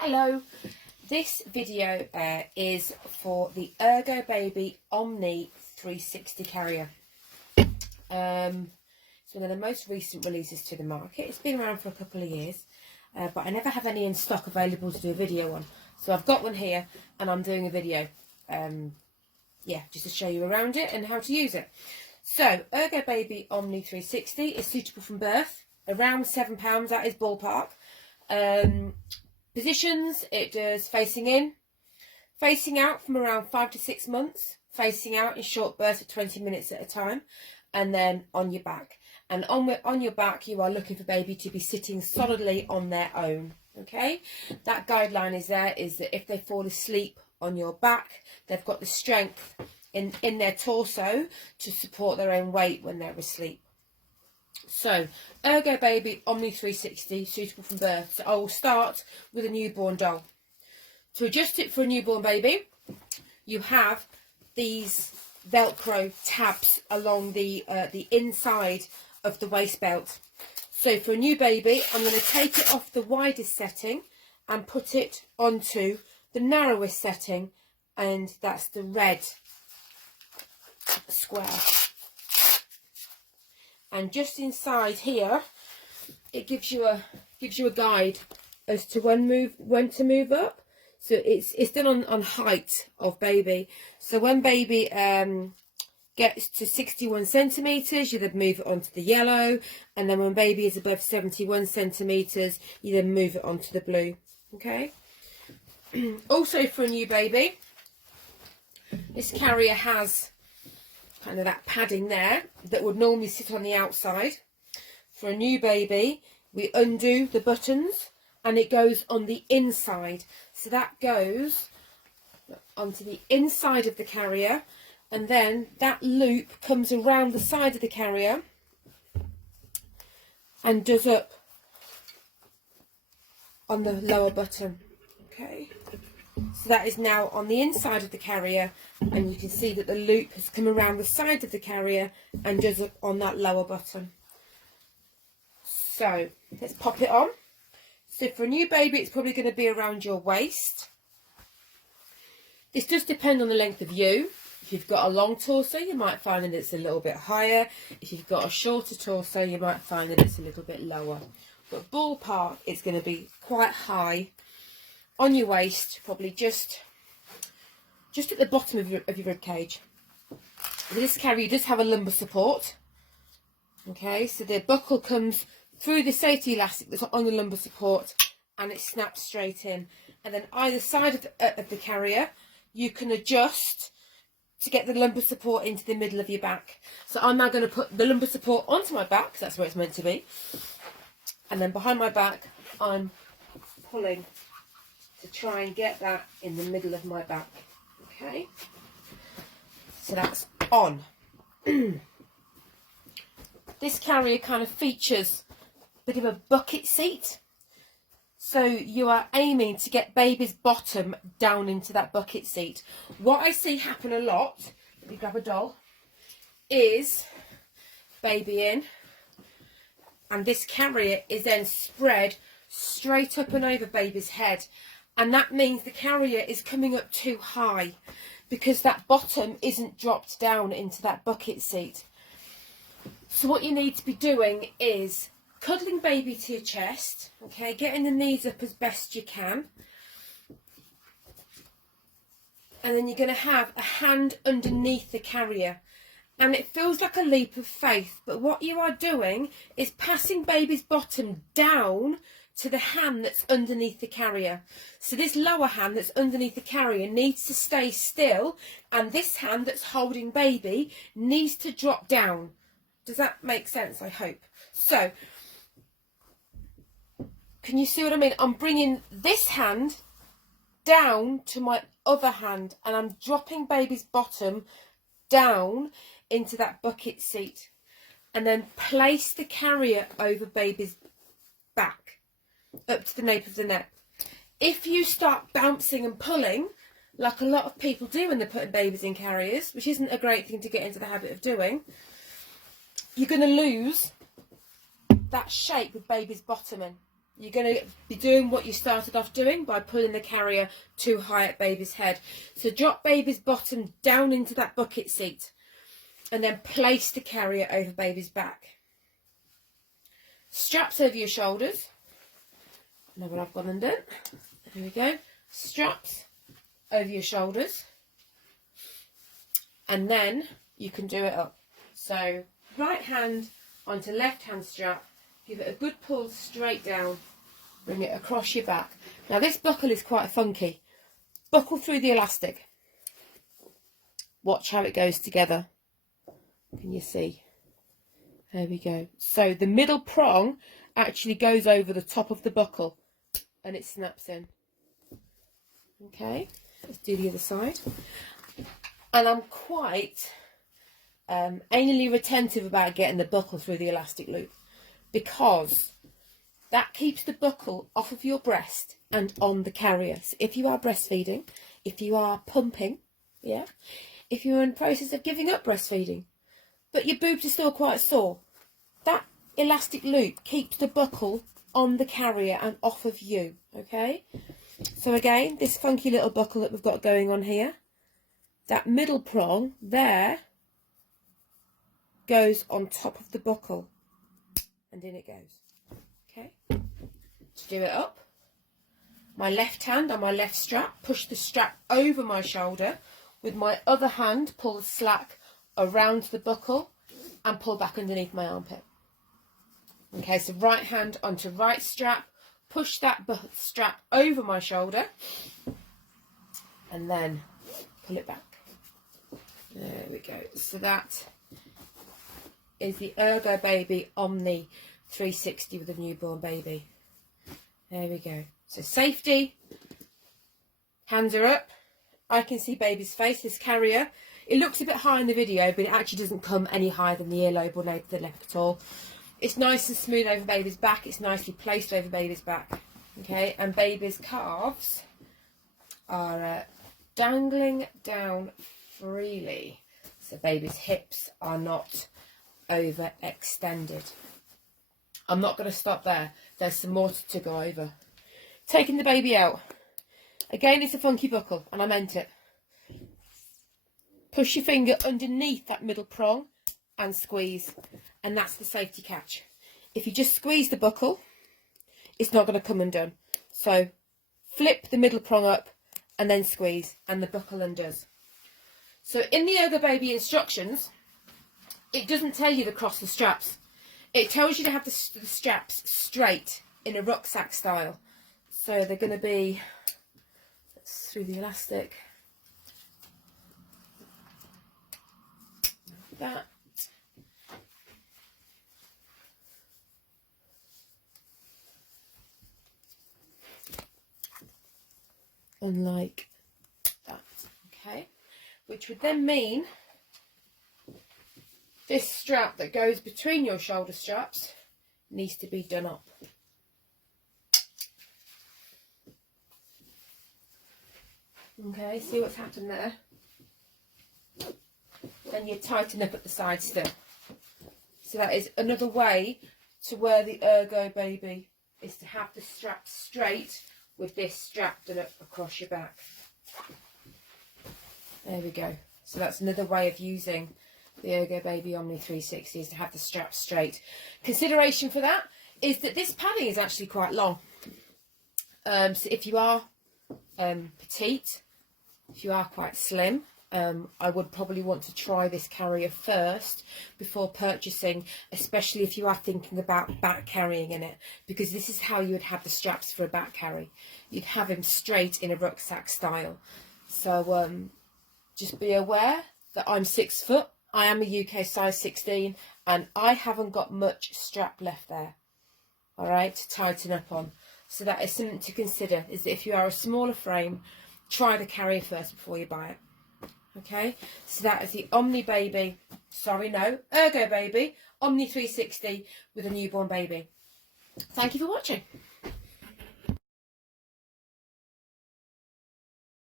Hello, this video is for the ErgoBaby Omni 360 carrier. It's one of the most recent releases to the market. It's been around for a couple of years, but I never have any in stock available to do a video on. So I've got one here and I'm doing a video, just to show you around it and how to use it. So ErgoBaby Omni 360 is suitable from birth, around £7, that is ballpark. Positions, it does facing in, facing out from around 5 to 6 months, facing out in short bursts of 20 minutes at a time, and then on your back. And on your back, you are looking for baby to be sitting solidly on their own. Okay, that guideline is there, is that if they fall asleep on your back, they've got the strength in their torso to support their own weight when they're asleep. So, ErgoBaby Omni 360, suitable from birth. So I will start with a newborn doll. To adjust it for a newborn baby, you have these Velcro tabs along the inside of the waist belt. So for a new baby, I'm going to take it off the widest setting and put it onto the narrowest setting, and that's the red square. And just inside here, it gives you a guide as to when to move up. So it's done on height of baby. So when baby gets to 61 centimeters, you then move it onto the yellow, and then when baby is above 71 centimeters, you then move it onto the blue. Okay. Also, for a new baby, this carrier has kind of that padding there that would normally sit on the outside. For a new baby, we undo the buttons and it goes on the inside. So that goes onto the inside of the carrier, and then that loop comes around the side of the carrier and does up on the lower button. Okay. So that is now on the inside of the carrier, and you can see that the loop has come around the side of the carrier and does up on that lower button. So let's pop it on. So for a new baby, it's probably going to be around your waist. This does depend on the length of you. If you've got a long torso, you might find that it's a little bit higher. If you've got a shorter torso, you might find that it's a little bit lower. But ballpark, it's going to be quite high on your waist, probably just at the bottom of your rib cage. This carrier does have a lumbar support. Okay, so the buckle comes through the safety elastic that's on the lumbar support, and it snaps straight in. And then either side of the carrier, you can adjust to get the lumbar support into the middle of your back. So I'm now going to put the lumbar support onto my back, because that's where it's meant to be. And then behind my back, I'm pulling to try and get that in the middle of my back. Okay, so that's on. This carrier kind of features a bit of a bucket seat, so you are aiming to get baby's bottom down into that bucket seat. What I see happen a lot, let me grab a doll, is baby in, and this carrier is then spread straight up and over baby's head. And that means the carrier is coming up too high because that bottom isn't dropped down into that bucket seat. So what you need to be doing is cuddling baby to your chest, okay, getting the knees up as best you can. And then you're going to have a hand underneath the carrier. And it feels like a leap of faith, but what you are doing is passing baby's bottom down to the hand that's underneath the carrier. So this lower hand that's underneath the carrier needs to stay still, and this hand that's holding baby needs to drop down. Does that make sense? I hope. So, can you see what I mean? I'm bringing this hand down to my other hand, and I'm dropping baby's bottom down into that bucket seat, and then place the carrier over baby's back, up to the nape of the neck. If you start bouncing and pulling, like a lot of people do when they're putting babies in carriers, which isn't a great thing to get into the habit of doing, you're going to lose that shape with baby's bottom in. you're going to be doing what you started off doing by pulling the carrier too high at baby's head. So drop baby's bottom down into that bucket seat and then place the carrier over baby's back. Straps over your shoulders. Now what I've gone and done. Here we go. Straps over your shoulders. And then you can do it up. So right hand onto left hand strap. Give it a good pull straight down. Bring it across your back. Now this buckle is quite funky. Buckle through the elastic. Watch how it goes together. Can you see? There we go. So the middle prong actually goes over the top of the buckle and it snaps in. Okay, let's do the other side. And I'm quite anally retentive about getting the buckle through the elastic loop, because that keeps the buckle off of your breast and on the carrier. So if you are breastfeeding, if you are pumping, yeah, if you're in the process of giving up breastfeeding, but your boobs are still quite sore, that elastic loop keeps the buckle on the carrier and off of you, okay? So again, this funky little buckle that we've got going on here, that middle prong there goes on top of the buckle and in it goes. Okay, to do it up, my left hand on my left strap, push the strap over my shoulder, with my other hand pull the slack around the buckle and pull back underneath my armpit. Okay, so right hand onto right strap, push that strap over my shoulder and then pull it back. There we go. So that is the ErgoBaby Omni 360 with a newborn baby. There we go. So safety, hands are up. I can see baby's face, this carrier. It looks a bit high in the video, but it actually doesn't come any higher than the earlobe or nape of the neck at all. It's nice and smooth over baby's back. It's nicely placed over baby's back. Okay, and baby's calves are dangling down freely. So baby's hips are not overextended. I'm not going to stop there. There's some more to go over. Taking the baby out. Again, it's a funky buckle, and I meant it. Push your finger underneath that middle prong and squeeze, and that's the safety catch. If you just squeeze the buckle, it's not going to come undone. So flip the middle prong up and then squeeze, and the buckle undoes. So in the ErgoBaby instructions, it doesn't tell you to cross the straps. It tells you to have the straps straight in a rucksack style. So they're going to be through the elastic. Like that. And like that. Okay. Which would then mean this strap that goes between your shoulder straps needs to be done up. Okay, see what's happened there? Then you tighten up at the side still. So that is another way to wear the ErgoBaby, is to have the strap straight with this strap done up across your back. There we go. So that's another way of using the ErgoBaby Omni 360, is to have the strap straight. Consideration for that is that this padding is actually quite long. So if you are petite, if you are quite slim, I would probably want to try this carrier first before purchasing, especially if you are thinking about back carrying in it, because this is how you would have the straps for a back carry. You'd have him straight in a rucksack style. So just be aware that I'm 6 foot, I am a UK size 16, and I haven't got much strap left there, all right, to tighten up on. So that is something to consider, is that if you are a smaller frame, try the carrier first before you buy it. Okay, so that is the ErgoBaby Omni 360 with a newborn baby. Thank you for watching.